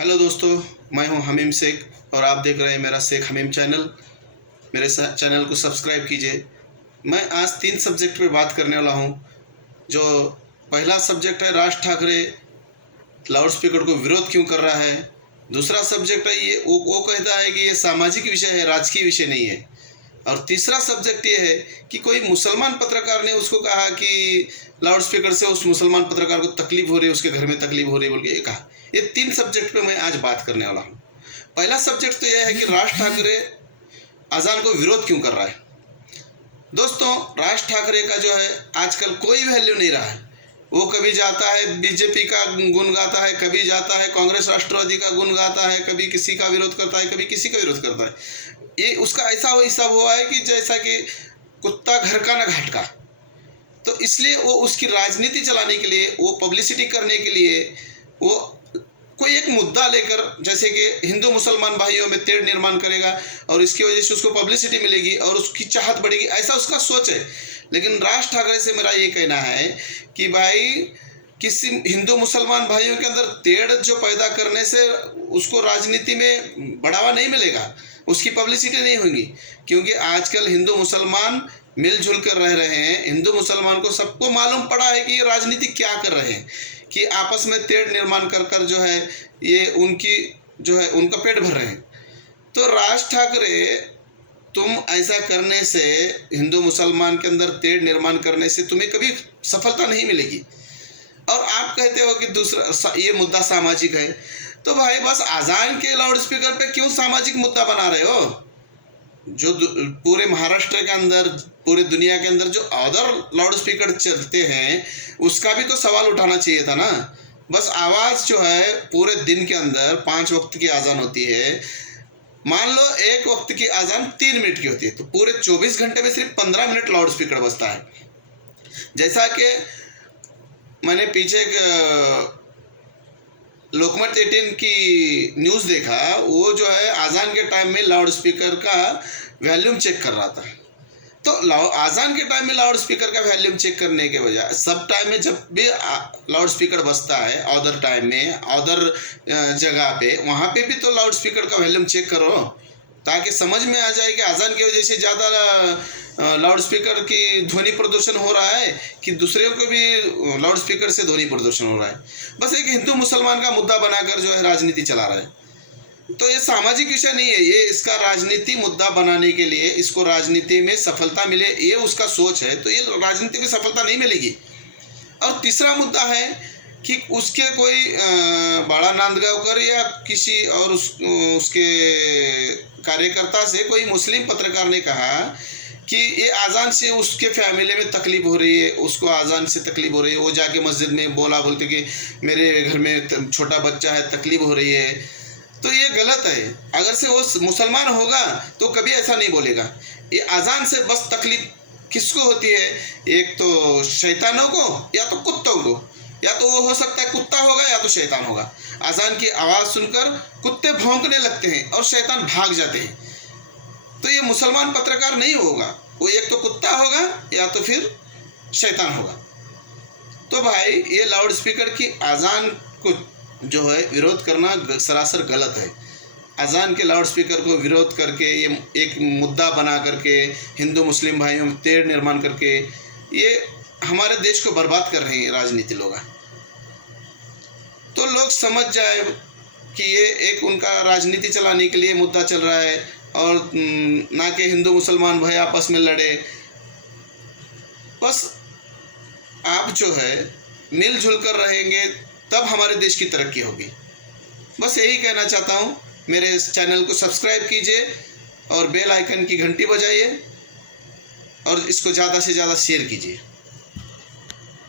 Hello दोस्तों, मैं हूं हमीम शेख और आप देख रहे हैं मेरा शेख हमीम चैनल। मेरे चैनल को सब्सक्राइब कीजिए। मैं आज 3 सब्जेक्ट पे बात करने वाला हूं। जो पहला सब्जेक्ट है, राज ठाकरे लाउड स्पीकर को विरोध क्यों कर रहा है। दूसरा सब्जेक्ट है, ये वो कहता है कि ये सामाजिक विषय है, राजकीय विषय नहीं है। और तीसरा सब्जेक्ट ये है कि कोई मुसलमान पत्रकार ने उसको कहा कि लाउड स्पीकर से उस मुसलमान पत्रकार को तकलीफ हो रही है, उसके घर में तकलीफ हो रही है बोल के कहा। ये 3 सब्जेक्ट पे मैं आज बात करने वाला हूँ। पहला सब्जेक्ट तो यह है कि राज ठाकरे अजान को विरोध क्यों कर रहा है। दोस्तों, राज ठाकरे का जो है आजकल कोई वैल्यू नहीं रहा है। वो कभी जाता है बीजेपी का गुण गाता है, कभी जाता है कांग्रेस राष्ट्रवादी का गुण गाता है, कभी किसी का विरोध करता है, कभी किसी का विरोध करता है। ये उसका ऐसा हिसाब हुआ है कि जैसा कि कुत्ता घर का न घाट का। तो इसलिए वो उसकी राजनीति चलाने के लिए, वो पब्लिसिटी करने के लिए, वो कोई एक मुद्दा लेकर, जैसे कि हिंदू मुसलमान भाइयों में तेढ़ निर्माण करेगा और इसकी वजह से उसको पब्लिसिटी मिलेगी और उसकी चाहत बढ़ेगी, ऐसा उसका सोच है। लेकिन राज ठाकरे से मेरा ये कहना है कि भाई, किसी हिंदू मुसलमान भाइयों के अंदर तेढ़ जो पैदा करने से उसको राजनीति में बढ़ावा नहीं मिलेगा, उसकी पब्लिसिटी नहीं होगी। क्योंकि आजकल हिंदू मुसलमान मिलजुल कर रह रहे हैं। हिंदू मुसलमान को सबको मालूम पड़ा है कि ये राजनीति क्या कर रहे हैं, कि आपस में तेढ़ निर्माण कर कर जो है ये उनकी जो है उनका पेट भर रहे हैं। तो राज ठाकरे, तुम ऐसा करने से, हिंदू मुसलमान के अंदर तेढ़ निर्माण करने से तुम्हें कभी सफलता नहीं मिलेगी। और आप कहते हो कि दूसरा ये मुद्दा सामाजिक है, तो भाई बस अजान के लाउड स्पीकर पे क्यों सामाजिक मुद्दा बना रहे हो। जो पूरे महाराष्ट्र के अंदर, पूरे दुनिया के अंदर जो अदर लाउड स्पीकर चलते हैं, उसका भी तो सवाल उठाना चाहिए था ना। बस आवाज़ जो है पूरे दिन के अंदर 5 वक्त की अजान होती है। मान लो एक वक्त की अजान 3 मिनट की होती है, तो पूरे 24 घंटे में सिर्फ 15 मिनट लाउड स्पीकर बजता है। जैसा कि मैंने पीछे लोकमत 18 की न्यूज़ देखा, वो जो है अजान के टाइम में लाउड स्पीकर का वॉल्यूम चेक कर रहा था। तो अजान के टाइम में लाउड स्पीकर का वॉल्यूम चेक करने के बजाय सब टाइम में जब भी लाउड स्पीकर बजता है, अदर टाइम में, अदर जगह पे, वहाँ पे भी तो लाउड स्पीकर का वॉल्यूम चेक करो, ताकि समझ में आ जाए कि अजान की वजह से ज़्यादा लाउड स्पीकर की ध्वनि प्रदूषण हो रहा है कि दूसरे को भी लाउड स्पीकर से ध्वनि प्रदूषण हो रहा है। बस एक हिंदू मुसलमान का मुद्दा बनाकर जो है राजनीति चला रहा है। तो ये सामाजिक विषय नहीं है, ये इसका राजनीति मुद्दा बनाने के लिए, इसको राजनीति में सफलता मिले, ये उसका सोच है। तो ये राजनीति में सफलता नहीं मिलेगी। और तीसरा मुद्दा है कि उसके कोई बाड़ा नांदगांवकर या किसी और उसके कार्यकर्ता से कोई मुस्लिम पत्रकार ने कहा कि ये अजान से उसके फैमिली में तकलीफ हो रही है, उसको अजान से तकलीफ हो रही है। वो जाके मस्जिद में बोलते कि मेरे घर में छोटा बच्चा है, तकलीफ हो रही है। तो ये गलत है। अगर से वो मुसलमान होगा तो कभी ऐसा नहीं बोलेगा। ये अजान से बस तकलीफ किसको होती है, एक तो शैतानों को या तो कुत्तों को। या तो वो हो सकता है कुत्ता होगा या तो शैतान होगा। अजान की आवाज़ सुनकर कुत्ते भौंकने लगते हैं और शैतान भाग जाते हैं। तो ये मुसलमान पत्रकार नहीं होगा, वो एक तो कुत्ता होगा या तो फिर शैतान होगा। तो भाई, ये लाउड स्पीकर की अजान को जो है विरोध करना सरासर गलत है। अजान के लाउड स्पीकर को विरोध करके, ये एक मुद्दा बना करके, हिंदू मुस्लिम भाइयों में तेढ़ निर्माण करके, ये हमारे देश को बर्बाद कर रहे हैं राजनीति लोग। तो लोग समझ जाए कि ये एक उनका राजनीति चलाने के लिए मुद्दा चल रहा है, और ना कि हिंदू मुसलमान भाई आपस में लड़े। बस आप जो है मिलजुल कर रहेंगे तब हमारे देश की तरक्की होगी। बस यही कहना चाहता हूँ। मेरे इस चैनल को सब्सक्राइब कीजिए और बेल आइकन की घंटी बजाइए और इसको ज़्यादा से ज़्यादा शेयर कीजिए।